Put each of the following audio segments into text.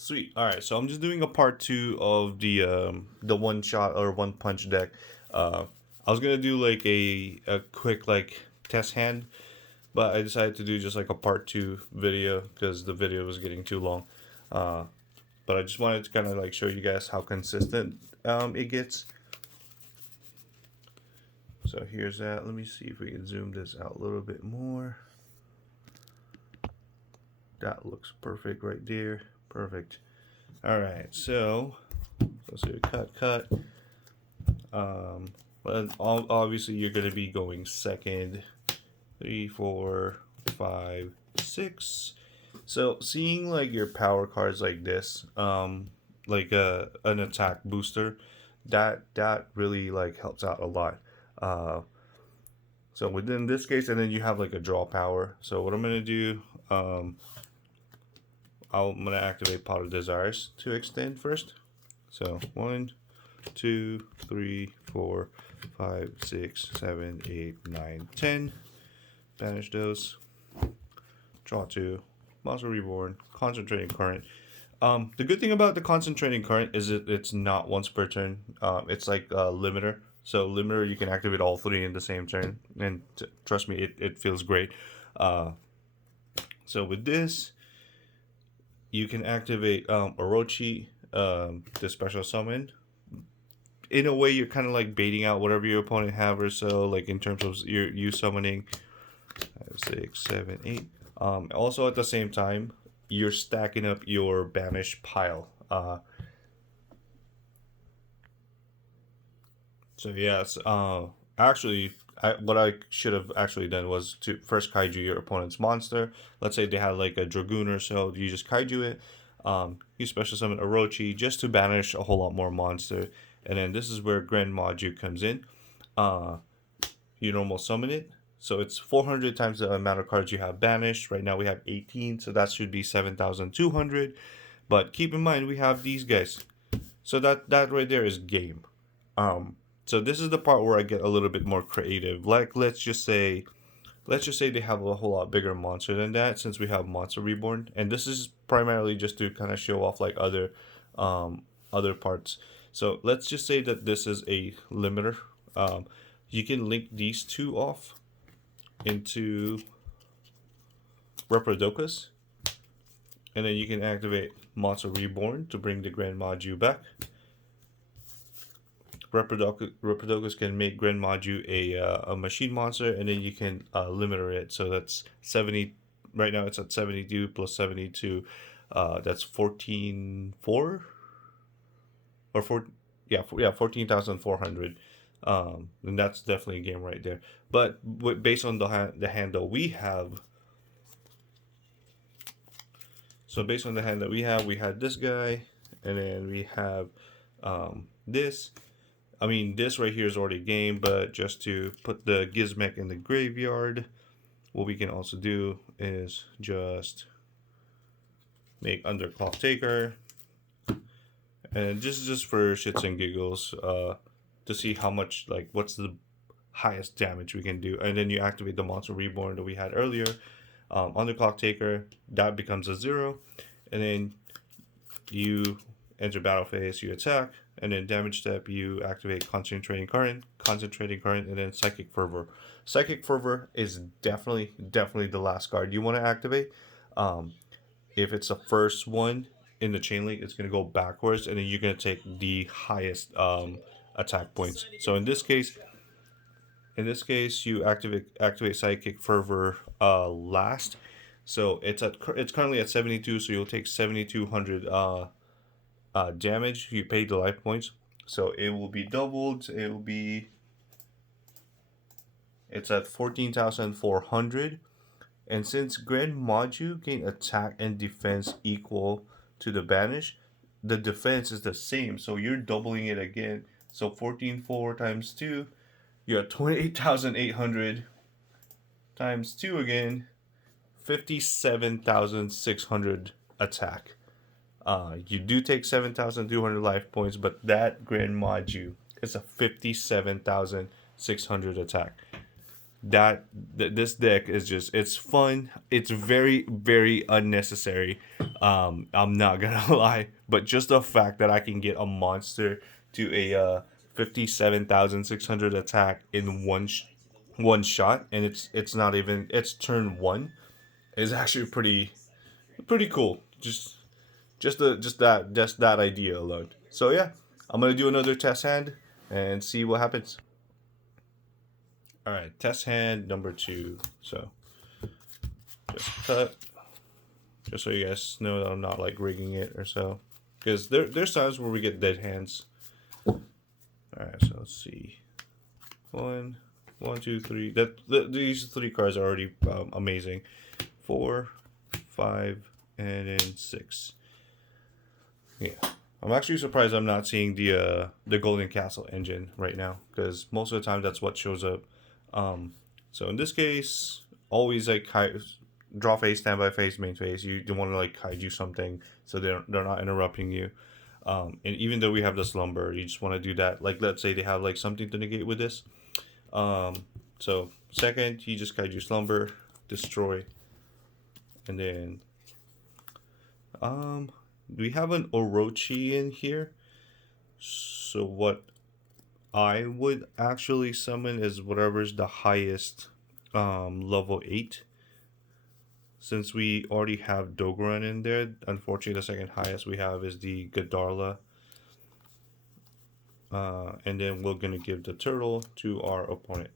Sweet. All right, so I'm just doing a part two of the one shot or one punch deck. Uh, I was gonna do like a quick like test hand, but I decided to do just like a part two video because the video was getting too long. Uh, but I just wanted to kind of like show you guys how consistent it gets. So here's that. Let me see if we can zoom this out a little bit more. That looks perfect right there. Perfect. All right, so let's do cut. Well, obviously you're gonna be going second, three, four, five, six. So seeing like your power cards like this, like an attack booster, that really like helps out a lot. Uh, so within this case, and then you have like a draw power. So what I'm gonna do, I'm gonna activate Pot of Desires to extend first. So 1, 2, 3, 4, 5, 6, 7, 8, 9, 10. Banish those. Draw two. Monster Reborn. Concentrating Current. The good thing about the Concentrating Current is it's not once per turn. It's like a limiter. So limiter, you can activate all three in the same turn, and trust me, it feels great. Uh, so with this, you can activate Orochi, the special summon. In a way, you're kind of like baiting out whatever your opponent have or so, like in terms of you summoning 5, 6, 7, 8. Also at the same time, you're stacking up your banish pile. So yes, actually, what I should have actually done was to first kaiju your opponent's monster. Let's say they had like a dragoon or so, you just kaiju it. You special summon Orochi just to banish a whole lot more monster, and then this is where Grand Maju comes in. Uh, you normal summon it. So it's 400 times the amount of cards you have banished. Right now we have 18, so that should be 7,200. But keep in mind we have these guys. So that right there is game. Um so this is the part where I get a little bit more creative. Like let's just say they have a whole lot bigger monster than that since we have Monster Reborn. And this is primarily just to kind of show off like other parts. So let's just say that this is a limiter. Um you can link these two off into Reprodokus, and then you can activate Monster Reborn to bring the Grand Maju back. Reprodokus can make Grand Maju a machine monster, and then you can limiter it. So that's 70. Right now it's at 72 plus 72. That's 14,400 or 4. Yeah, 14,400. And that's definitely a game right there. But based on the hand that we have, so based on the hand that we had this guy, and then we have this. I mean, this right here is already game, but just to put the Gizmek in the graveyard, what we can also do is just make Underclock Taker, and just for shits and giggles, to see how much like what's the highest damage we can do, and then you activate the Monster Reborn that we had earlier. Underclock Taker, that becomes a 0, and then you enter battle phase, you attack, and then damage step, you activate Concentrating Current, and then Psychic Fervor. Psychic Fervor is definitely the last card you want to activate. Um, if it's the first one in the chain link, it's gonna go backwards, and then you're gonna take the highest attack points. So in this case, you activate Psychic Fervor last. So it's currently at 72, so you'll take 7,200 damage. You pay the life points, so it will be doubled. It's at 14,400, and since Grand Maju gain attack and defense equal to the banish, the defense is the same, so you're doubling it again. So 14,400 times 2, you're at 28,800 times 2 again, 57,600 attack. You do take 7,200 life points, but that Grand Maju is a 57,600 attack. this deck is just, it's fun. It's very, very unnecessary. I'm not gonna lie, but just the fact that I can get a monster to a 57,600 attack in one shot, and it's not even, it's turn one, is actually pretty cool. Just that idea alone. So yeah, I'm gonna do another test hand and see what happens. All right, test hand number 2. So just cut, just so you guys know that I'm not like rigging it or so, because there's times where we get dead hands. All right, so let's see, one, 2, 3. These 3 cards are already amazing. 4, 5, and then 6. Yeah, I'm actually surprised I'm not seeing the Golden Castle engine right now, because most of the time that's what shows up. So in this case, always like draw phase, standby phase, main phase. You don't want to like kaiju something so they're not interrupting you. And even though we have the slumber, you just want to do that. Like let's say they have like something to negate with this. So second, you just kaiju slumber, destroy, and then we have an Orochi in here. So what I would actually summon is whatever's the highest level 8. Since we already have Dogoran in there, unfortunately the second highest we have is the Gadarla. And then we're going to give the turtle to our opponent.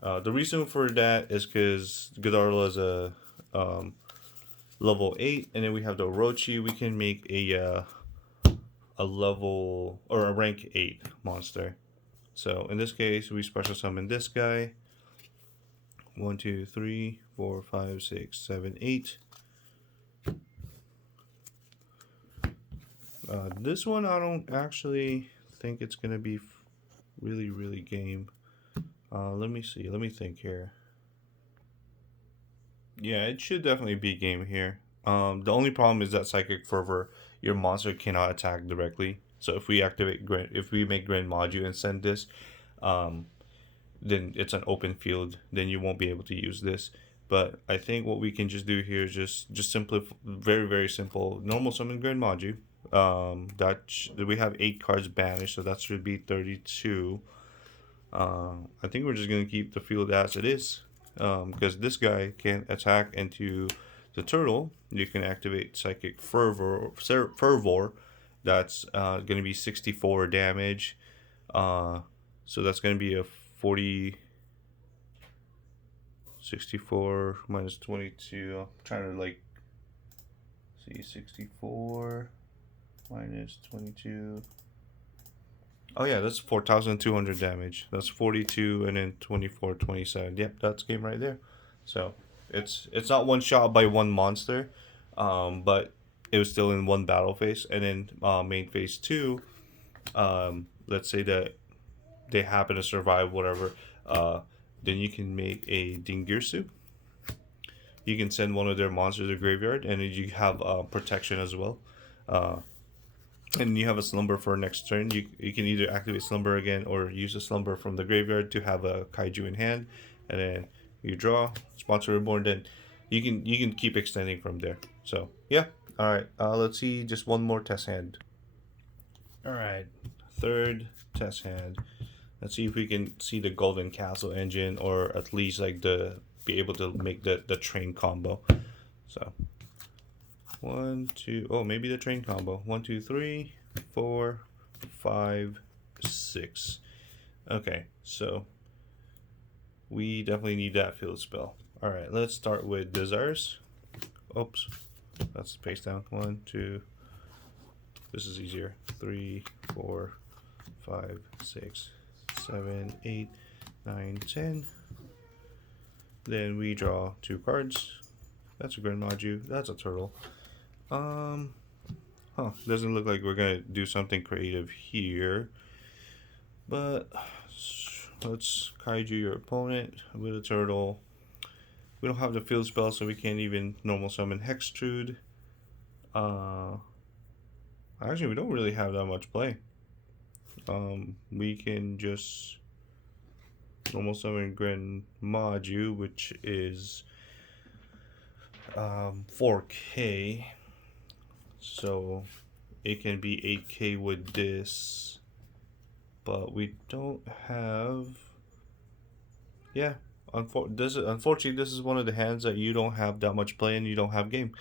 The reason for that is because Gadarla is a level 8, and then we have the Orochi. We can make a level or a rank 8 monster. So in this case, we special summon this guy. 1, 2, 3, 4, 5, 6, 7, 8. This one I don't actually think it's gonna be really game. Let me see. Let me think here. Yeah, it should definitely be game here. The only problem is that Psychic Fervor, your monster cannot attack directly. So if we activate if we make Grand Maju and send this, then it's an open field. Then you won't be able to use this. But I think what we can just do here is just simply very simple. Normal summon Grand Maju. We have 8 cards banished, so that should be 32. I think we're just gonna keep the field as it is. Because this guy can attack into the turtle. You can activate Psychic Fervor. That's going to be 64 damage. So that's going to be a 64 minus 22. I'm trying to like see, 64 minus 22. Oh yeah, that's 4,200 damage. That's 42 and then 24, 27. Yep, that's game right there. So it's not one shot by one monster, but it was still in one battle phase. And then main phase 2, let's say that they happen to survive whatever, then you can make a Dingirsu. You can send one of their monsters to the graveyard, and you have protection as well. And you have a slumber for next turn. You can either activate slumber again or use a slumber from the graveyard to have a kaiju in hand, and then you draw sponsor reborn. Then you can keep extending from there. So yeah, all right. Let's see, just one more test hand. All right, third test hand. Let's see if we can see the Golden Castle engine, or at least like be able to make the train combo. So 1, 2, oh, maybe the train combo. 1, 2, 3, 4, 5, 6. Okay, so we definitely need that field spell. All right, let's start with Desires. Oops, that's face down. 1, 2. This is easier. 3, 4, 5, 6, 7, 8, 9, 10. Then we draw 2 cards. That's a Grand Maju. That's a turtle. Doesn't look like we're gonna do something creative here, but let's kaiju your opponent with a turtle. We don't have the field spell, so we can't even normal summon Hextrude. Actually, we don't really have that much play. We can just normal summon Grand Maju, which is 4K. So it can be 8K with this, but we don't have. Yeah, unfortunately, this is one of the hands that you don't have that much play and you don't have game.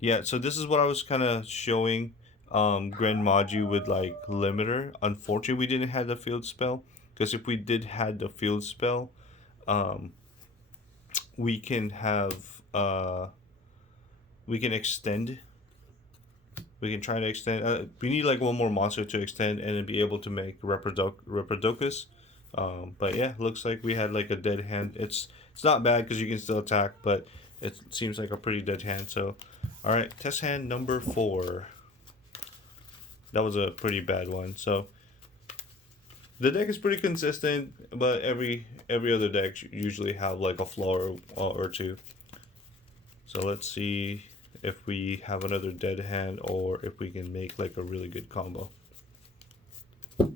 Yeah, so this is what I was kind of showing. Grand Maju with like limiter. Unfortunately, we didn't have the field spell, because if we did had the field spell, um, we can have we can extend. We can try to extend. We need like one more monster to extend and then be able to make Reprodocus. But yeah, looks like we had like a dead hand. It's not bad because you can still attack, but it seems like a pretty dead hand. So, all right, test hand number 4. That was a pretty bad one. So the deck is pretty consistent, but every other deck usually have like a flaw or two. So let's see if we have another dead hand or if we can make like a really good combo. All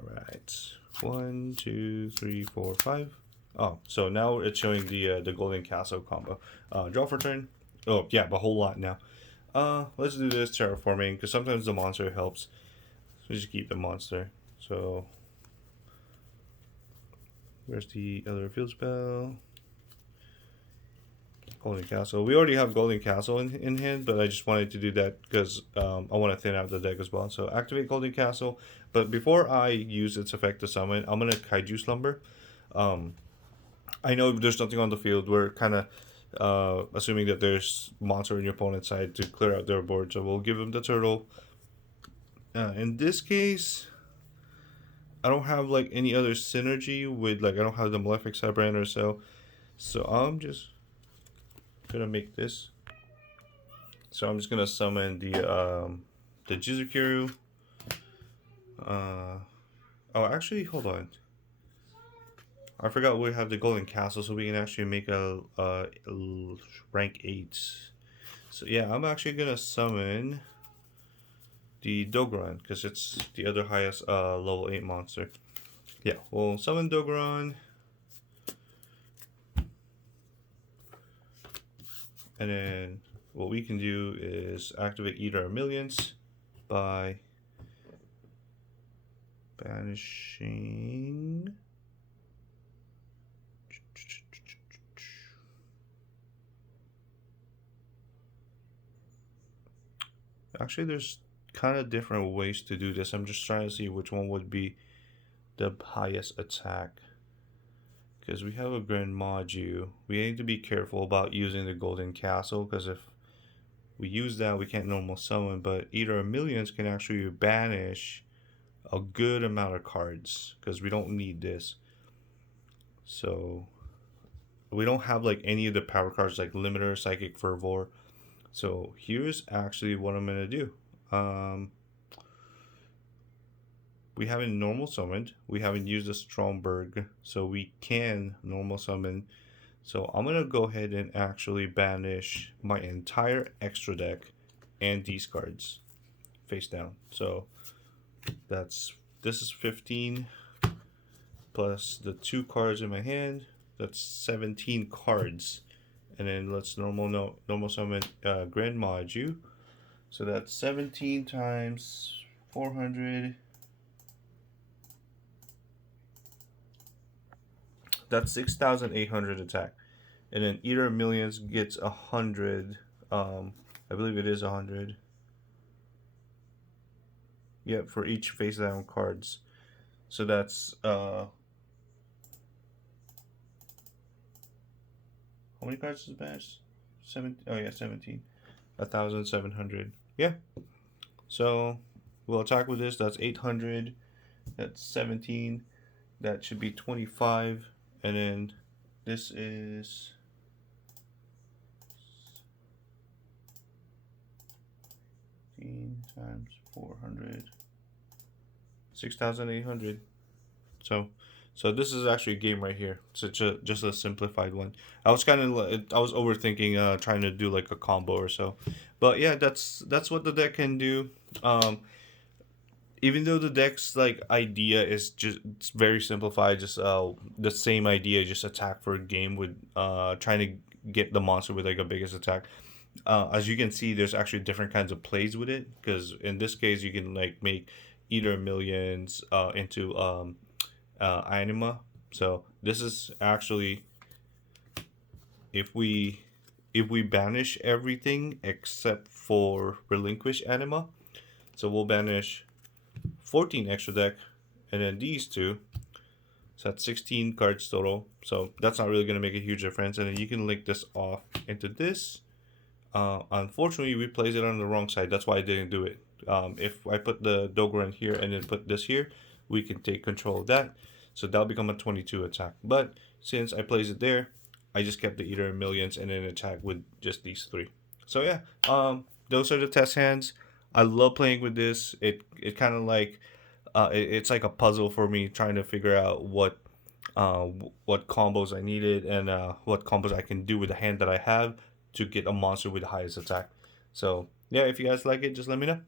right, 1, 2, 3, 4, 5. Oh, so now it's showing the Golden Castle combo. Draw for turn. Oh yeah, but a whole lot now. Let's do this terraforming because sometimes the monster helps. So just keep the monster. So where's the other field spell? Golden Castle. We already have Golden Castle in hand, but I just wanted to do that because I want to thin out the deck as well. So activate Golden Castle. But before I use its effect to summon, I'm going to Kaiju Slumber. I know there's nothing on the field. We're kind of assuming that there's monster in your opponent's side to clear out their board. So we'll give him the turtle. In this case, I don't have like any other synergy with like I don't have the Malefic Cybrand or so I'm just gonna make this. So I'm just gonna summon the Jizukiru. Oh, actually, hold on. I forgot we have the Golden Castle, so we can actually make a rank 8. So yeah, I'm actually gonna summon the Dogoran because it's the other highest level 8 monster. Yeah, we'll summon Dogoran. And then what we can do is activate Eater of Millions by banishing. Actually, there's kind of different ways to do this. I'm just trying to see which one would be the highest attack. Because we have a Grand Maju. We need to be careful about using the Golden Castle, because if we use that, we can't normal summon. But Eater of Millions can actually banish a good amount of cards, because we don't need this. So we don't have like any of the power cards like Limiter, Psychic Fervor. So here's actually what I'm going to do. We haven't normal summoned. We haven't used a Stromberg, so we can normal summon. So I'm going to go ahead and actually banish my entire extra deck and these cards face down. So this is 15 plus the 2 cards in my hand. That's 17 cards. And then let's normal summon Grand Maju. So that's 17 times 400. That's 6,800 attack. And then Eater of Millions gets 100. I believe it is 100. Yep, for each face down cards. So that's how many cards is banished? 7. Oh yeah, 17. 1,700. Yeah. So we'll attack with this. That's 800. That's 17. That should be 25. And then this is 15 times 400. 6,800. So this is actually a game right here. So just a simplified one. I was overthinking trying to do like a combo or so. But yeah, that's what the deck can do. even though the deck's like idea is just it's very simplified, just the same idea, just attack for a game with trying to get the monster with like a biggest attack. As you can see, there's actually different kinds of plays with it, because in this case you can like make Eater Millions into anima. So this is actually, if we banish everything except for relinquish anima, so we'll banish 14 extra deck, and then these two, so that's 16 cards total. So that's not really going to make a huge difference. And then you can link this off into this. Unfortunately, we placed it on the wrong side. That's why I didn't do it. If I put the Dogoran here and then put this here, we can take control of that. So that'll become a 22 attack. But since I placed it there, I just kept the Eater Millions and then attack with just these three. So yeah, those are the test hands. I love playing with this. It kind of like it's like a puzzle for me, trying to figure out what combos I needed, and what combos I can do with the hand that I have to get a monster with the highest attack. So yeah, if you guys like it, just let me know.